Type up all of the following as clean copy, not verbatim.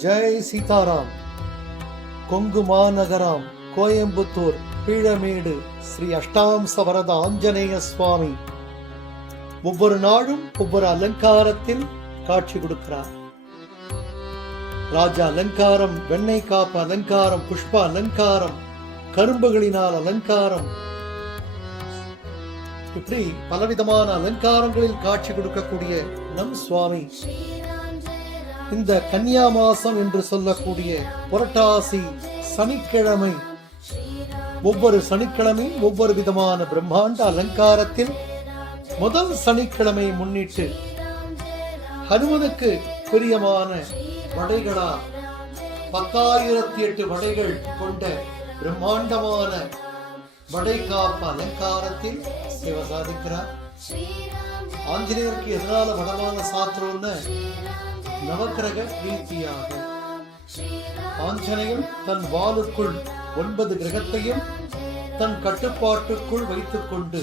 ஜெய் சீதாராம். கொங்கு மாநகராம் கோயம்புத்தூர் பீழமேடு ஸ்ரீ அஷ்டாம்ச வரத ஆஞ்சநேய சுவாமி ஒவ்வொரு நாளும் ஒவ்வொரு அலங்காரத்தில் காட்சி கொடுக்கிறார். ராஜா அலங்காரம், வெண்ணெய் காப்பு அலங்காரம், புஷ்ப அலங்காரம், கரும்புகளினால் அலங்காரம், இப்படி பலவிதமான அலங்காரங்களில் காட்சி கொடுக்கக்கூடிய நம் சுவாமி இந்த கன்னியா மாசம் என்று சொல்லக்கூடிய புரட்டாசி சனிக்கிழமை ஒவ்வொரு சனிக்கிழமையும் ஒவ்வொரு விதமான பிரம்மாண்ட அலங்காரத்தில் முதல் சனிக்கிழமை முன்னிட்டு ஹனுமனுக்கு பிரியமான வடைகளா 10,008 வடைகள் கொண்ட பிரம்மாண்டமான வடை காப்பு அலங்காரத்தில் சேவை சாதிக்கிறார். ஆஞ்சநேயருக்கு எதனால வடமான சாத்திரம்னு நவக்கிரக பிரீத்தியாக ஆஞ்சநேயன் தன் வாளுக்குள் 9 கிரகத்தையும் தன் கட்டுப்பாட்டுக்குள் வைத்துக் கொண்டு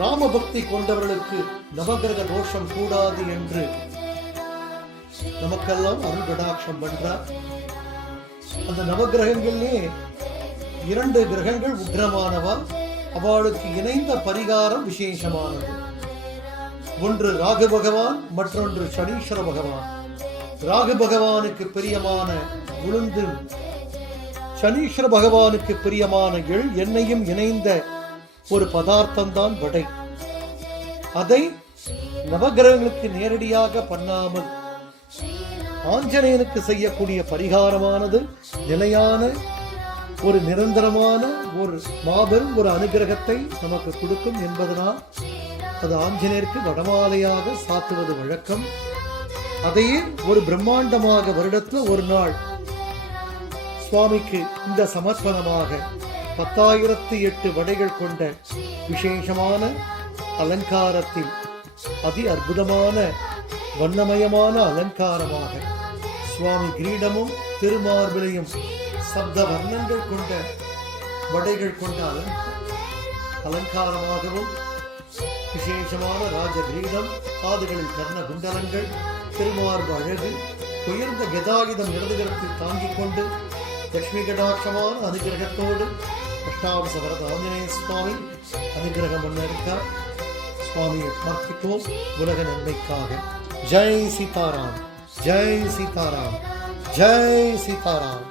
ராமபக்தி கொண்டவர்களுக்கு நவகிரக தோஷம் கூடாது என்று நமக்கெல்லாம் அருள் கடாட்சம் பண்றார். அந்த நவகிரகங்களிலே 2 கிரகங்கள் உக்ரமானவா, அவளுக்கு இணைந்த பரிகாரம் விசேஷமானது. ஒன்று ராகு பகவான், மற்றொன்று சனீஸ்வர பகவான். ராகு பகவானுக்கு பிரியமான உளுந்து, சனீஸ்வர பகவானுக்கு பிரியமான எள் எண்ணெயும் இணைந்த ஒரு பதார்த்தம் தான் வடை. அதை நவகிரகங்களுக்கு நேரடியாக பண்ணாமல் ஆஞ்சநேயனுக்கு செய்யக்கூடிய பரிகாரமானது நிலையான ஒரு நிரந்தரமான ஒரு மாபெரும் ஒரு அனுகிரகத்தை நமக்கு கொடுக்கும் என்பதனால் அது ஆஞ்சநேயருக்கு வடமாலையாக சாத்துவது வழக்கம். அதையே ஒரு பிரம்மாண்டமாக வருடத்துல ஒரு நாள் சுவாமிக்கு இந்த சமர்ப்பணமாக 10,008 வடைகள் கொண்ட விசேஷமான அலங்காரத்தில் அதி அற்புதமான வண்ணமயமான அலங்காரமாக சுவாமி கிரீடமும் திருமார்பிலையும் சப்த வர்ணங்கள் கொண்ட வடைகள் கொண்ட அலங்காரமாகவும் விசேஷமான ராஜ கிரீடம், காதுகளில் கர்ண குண்டலங்கள், திருமார்பு அழகு, உயர்ந்த கதாயுதம் இடதுகரத்தில் தாங்கிக் கொண்டு லட்சுமி கடாட்சமான அனுகிரகத்தோடு அஷ்டாம்ச வரத ஆஞ்சநேய சுவாமி அனுகிரகம் பண்ணிருக்கார். சுவாமியை பிரார்த்திப்போம் உலக நன்மைக்காக. ஜெய் சீதாராம், ஜெய் சீதாராம், ஜெய் சீதாராம்.